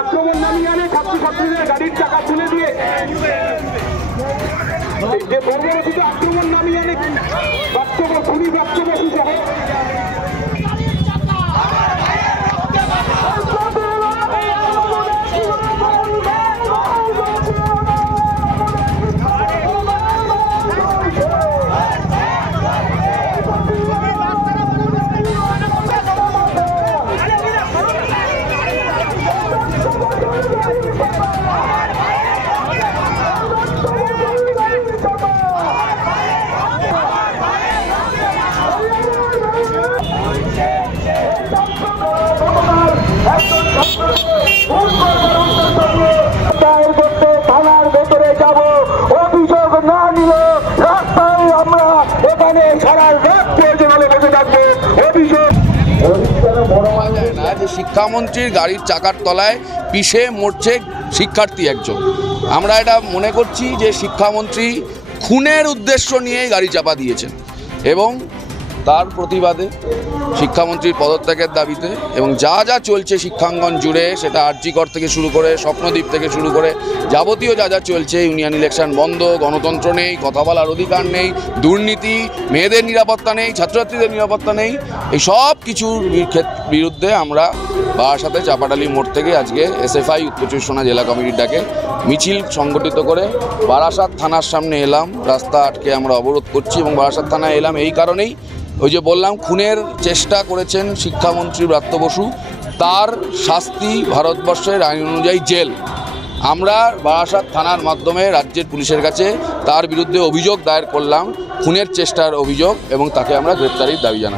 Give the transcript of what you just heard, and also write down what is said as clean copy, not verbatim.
আক্রমণ নামিয়ে আনে ছাত্রছাত্রীদের গাড়ির চাকা তুলে দিয়ে যে বর্বরচিত আক্রমণ নামিয়ে আনে খুনি বাস্তবসু সহ থানার ভেতরে যাব, অভিযোগ না নিলে রাস্তায় আমরা এখানে সারা রাত পর্যন্ত বেঁচে থাকবো। অভিযোগ না যে শিক্ষামন্ত্রীর গাড়ির চাকার তলায় পিষে মরছে শিক্ষার্থী একজন। আমরা এটা মনে করছি যে শিক্ষামন্ত্রী খুনের উদ্দেশ্য নিয়েই গাড়ি চাপা দিয়েছেন এবং তার প্রতিবাদে শিক্ষামন্ত্রীর পদত্যাগের দাবিতে এবং যা যা চলছে শিক্ষাঙ্গন জুড়ে, সেটা আরজিকর থেকে শুরু করে স্বপ্নদ্বীপ থেকে শুরু করে যাবতীয় যা যা চলছে, ইউনিয়ন ইলেকশন বন্ধ, গণতন্ত্র নেই, কথা বলার অধিকার নেই, দুর্নীতি, মেয়েদের নিরাপত্তা নেই, ছাত্রছাত্রীদের নিরাপত্তা নেই, এই সব কিছুর বিরুদ্ধে আমরা বারাসাতে চাপাডালি মোড় থেকে আজকে এসএফআই উত্তর চব্বিশ পরগনা জেলা কমিটির ডাকে মিছিল সংগঠিত করে বারাসাত থানার সামনে এলাম। রাস্তা আটকে আমরা অবরোধ করছি এবং বারাসাত থানায় এলাম এই কারণেই, ওই যে বললাম খুনের চেষ্টা করেছেন শিক্ষামন্ত্রী ব্রাত্য বসু, তার শাস্তি ভারতবর্ষের আইন অনুযায়ী জেল। আমরা বারাসাত থানার মাধ্যমে রাজ্যের পুলিশের কাছে তার বিরুদ্ধে অভিযোগ দায়ের করলাম, খুনের চেষ্টার অভিযোগ, এবং তাকে আমরা গ্রেপ্তারির দাবি জানাই।